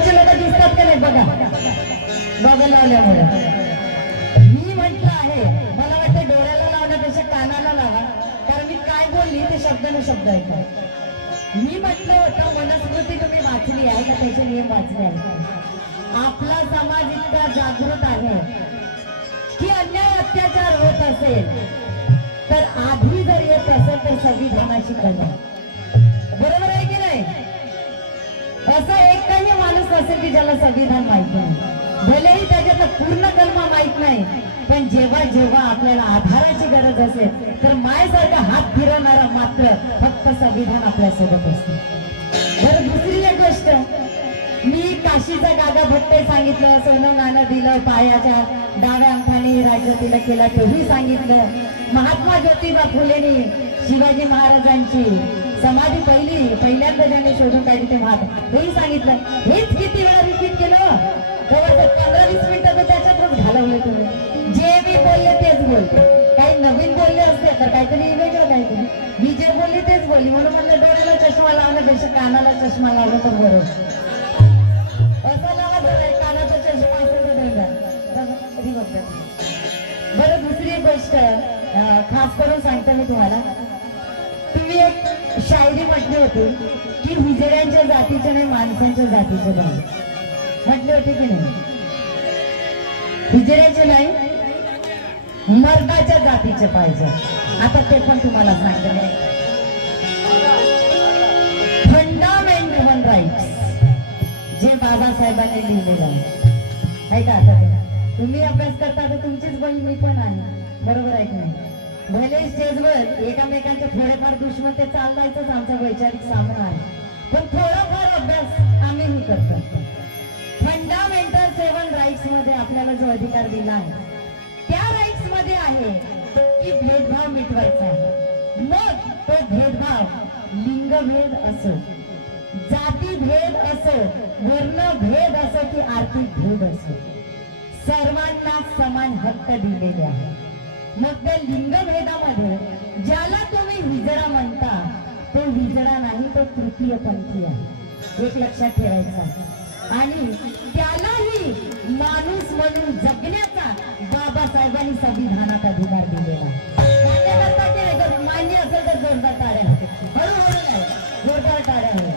दिसतात लोक दिसतात का नाही बघा? बघा लावल्यामुळे. मी म्हंटल आहे मला वाटतं डोळ्याला लावण्यापेक्षा कानाला लावा. कारण मी काय बोलली ते शब्द न शब्द ऐका. मी म्हटलं होतं वनस्पती तुम्ही वाचली आहे का? त्याचे नियम वाचले आहे आपला समाज इतका जागृत आहे की अन्याय अत्याचार होत असेल तर आधी जर येत असेल तर संविधानाची कला बरोबर आहे की नाही? असा एकही माणूस असेल की ज्याला संविधान माहीत नाही. भलेही त्याच्यातला पूर्ण कलमा माहीत नाही पण जेव्हा जेव्हा आपल्याला आधाराची गरज असेल तर मायसारखा हात फिरवणारा मात्र फक्त संविधान आपल्यासोबत असतो. बरं दुसरी एक गोष्ट. मी काशीचा गागा भट्टे सांगितलं सोनं नाणं दिलं पायाच्या डाव्या अंगठाने राज्य तिला केलं तेही सांगितलं. महात्मा ज्योतिबा फुलेनी शिवाजी महाराजांची समाधी पहिली पहिल्यांदा ज्याने शोधून काढली ते महात्मा हेही सांगितलं. हेच किती वेळा रिपीट केलं? जवळपास पंधरा वीस मिनिटं तर त्याच्यातच घालवले तुम्ही. जे मी बोलले तेच बोलते काही नवीन बोलले असते तर काहीतरी वेगळं काहीतरी. मी जे बोलली तेच बोलली. म्हणून म्हणलं डोळ्याला चष्मा लावण्यापेक्षा कानाला चष्मा लावला तर बरोबर असं लावा बरं, कानाचा चष्मा असं बरं दुसरी गोष्ट खास करून सांगतो मी तुम्हाला. शायरी म्हटली होती की हिजड्यांच्या जातीच्या नाही माणसांच्या जातीच्या झाले म्हटले होते की नाही? हिजड्याचे नाही मर्दाच्या जातीचे पाहिजे. आता ते पण तुम्हाला सांगतो फंडामेंट ह्युमन राईट्स जे बाबासाहेबांनी लिहिलेलं आहे. आहे का? आता तुम्ही अभ्यास करता तर तुमचीच बहीण मी पण आहे. बरोबर आहे की नाही? भले स्टेजवर एकामेकांचे थोडेफार दुश्मन ते आमचा वैचारिक सामना आहे. पण थोडाफार अभ्यास आम्हीही करतो. फंडामेंटल सेवन राईट्समध्ये आपल्याला जो अधिकार दिला आहे त्या राईट्समध्ये आहे की भेदभाव मिटवायचा आहे. मग तो भेदभाव लिंगभेद असो जाती भेद असो वर्ण भेद असो की आर्थिक भेद असो सर्वांना समान हक्क दिलेले आहे. मग त्या लिंगभेदामध्ये ज्याला तुम्ही हिजरा म्हणता तो हिजरा नाही तो तृतीय पंथी आहे. एक लक्षात ठेवायचा आणि त्यालाही माणूस म्हणून जगण्याचा बाबासाहेबांनी संविधानात अधिकार दिलेला मान्य असेल तर जोरदार टाळ्या हळूहळू नाही जोरदार टाळ्या हवे.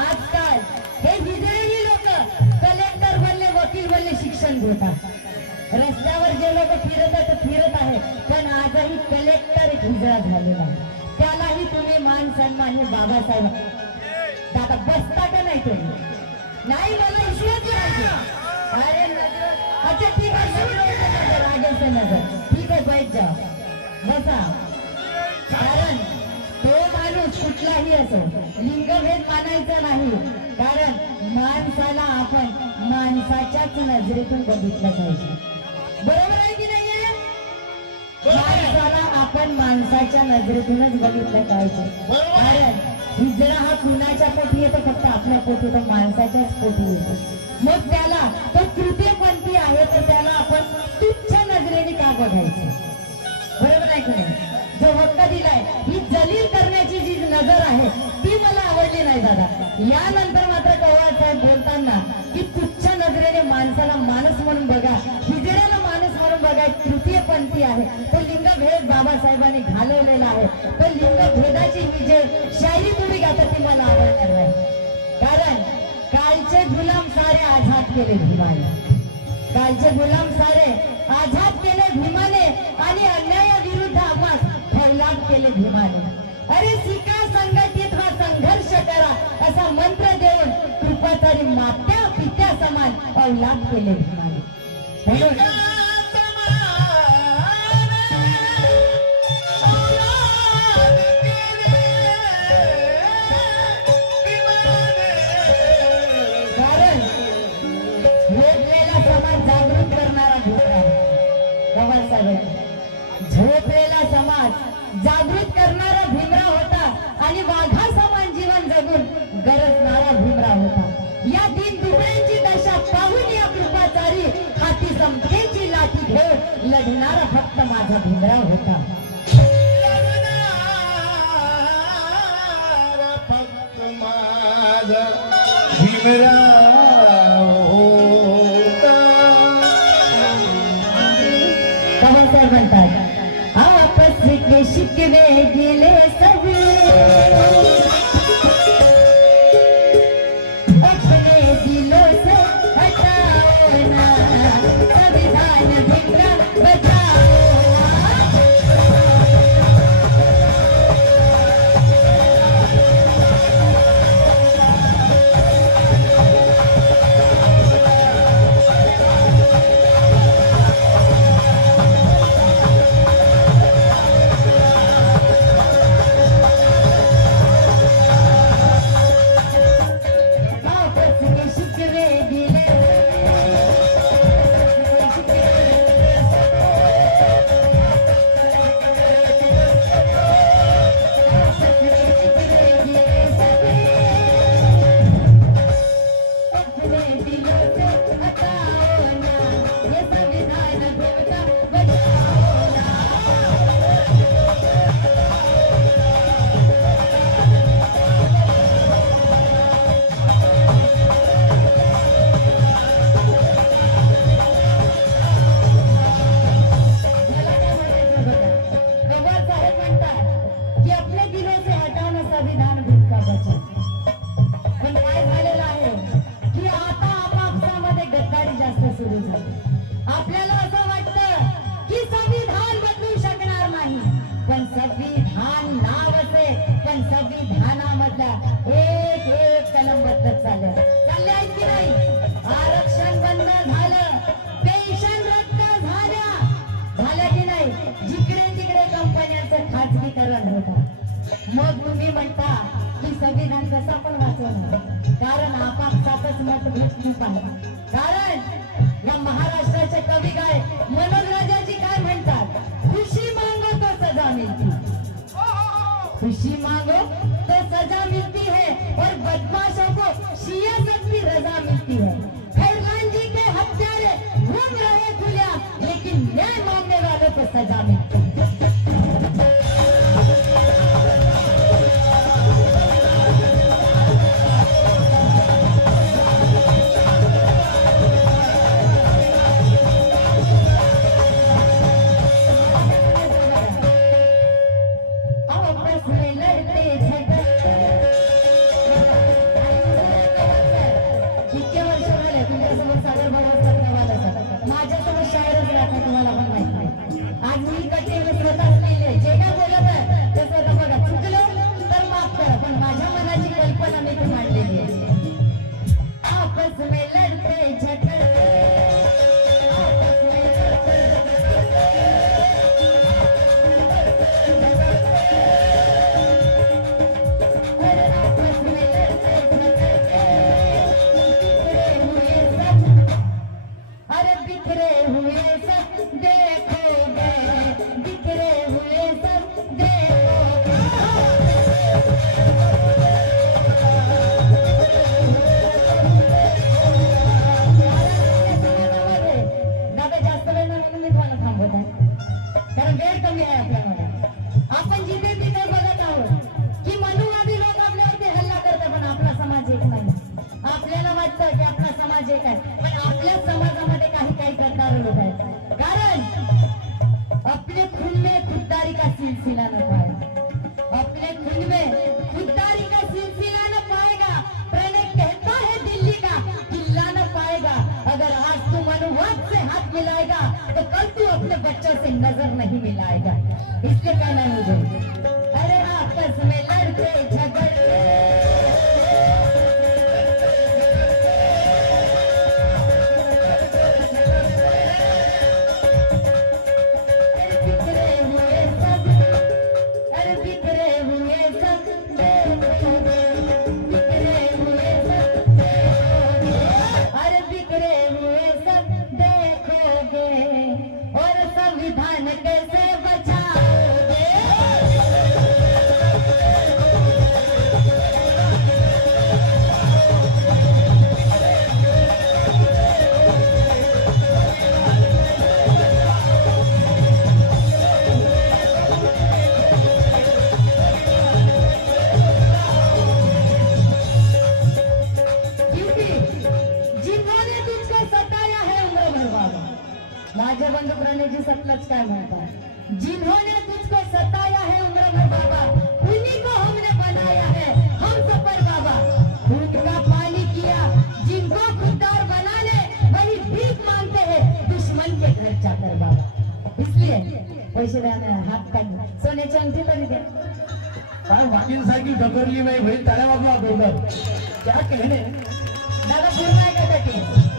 आजकाल हे हिजडेही लोक कलेक्टर बनले वकील बनले शिक्षण घेतात. हिजडा झालेला त्यालाही तुम्ही मान सन्मान हे बाबासाहेब दादा बसता का नाही तुम्ही. नाही मला अरे अच्छा ठीक आहे. नजर ठीक आहे बैठ जा. बसा. कारण तो माणूस कुठलाही असो लिंगभेद मानायचा नाही. कारण माणसाला आपण माणसाच्याच नजरेतून बघितलं पाहिजे. बरोबर आहे की नाही माणसाला आपण माणसाच्या नजरेतूनच बघितलं पाहिजे. कारण हिजरा हा कुणाच्या पोटी येतो? फक्त आपल्या पोटी येतो. माणसाच्याच पोटी येतो. मग त्याला तो तृतीयपंथी आहे? तर त्याला आपण तुच्छ नजरेने का बघायचं? बरोबर आहे की नाही? जो हक्क दिलाय ही जलील करण्याची जी नजर आहे ती मला आवडली नाही दादा. यानंतर मात्र कवाळ साहेब बोलताना की तुच्छ नजरेने माणसाला माणूस म्हणून बघा. हिजड्याला माणूस म्हणून बघा एक आहे. तो लिंगभेद बाबासाहेबांनी घालवलेला आहे. तो लिंगभेदाची ही जे शायरी तुम्ही गाता ती मला आवडणार नाही कारण कालचे गुलाम सारे आझाद केले भीमाने. कालचे गुलाम सारे आझाद केले भीमाने आणि अन्यायाविरुद्ध आवाज फौलाद केले भीमाने. अरे शिका संघटित हा संघर्ष करा असा मंत्र देऊन कृपा तरी मात्या पित्या समान अवलाद केले भीमाने. पवार झोपलेला समाज जागृत करणारा भीमराव होता आणि वाघा समान जीवन जगून गरजणारा भीमराव होता. या तीन दुबळ्यांची दशा पाहून या कृपाचारी हाती लाठी घेऊन लढणारा फक्त माझा भीमराव होता. भीमराव. ಸಿಕ್ಕಬೇಡಿ नाही कारण आपापसातच मतभेद नाही कारण या महाराष्ट्राचे कवी काय मनोजराजाची काय म्हणतात? खुशी मागो तो सजा मिळती खुशी मागो तो सजा मिलती है और बदमाशों को सियासत की रजा मिलती है। खैरगान जी के हत्यारे घूम रहे खुलिया लेकिन न्याय मांगने वालों को सजा मिलती है सिलसिला न पाएगा। अपने खुद में खुददारी का सिलसिला न पाएगा। प्रणय कहता है दिल्ली का किला न पाएगा। अगर आज तुम अनुवाद से हाथ मिलाएगा तो कल तू अपने बच्चों से नज़र नहीं मिलाएगा। इसलिए कहना मुझे के और संविधान कैसे घर जाकर बाबा इसलिए पैसे द्या ना, हात काढ सोन्याची अंगठी तरी द्या काय वाकील सारखी ढकरली नाही बहीण त्याला वाजवा दोघं क्या कहणे दादा पूर्ण ऐका की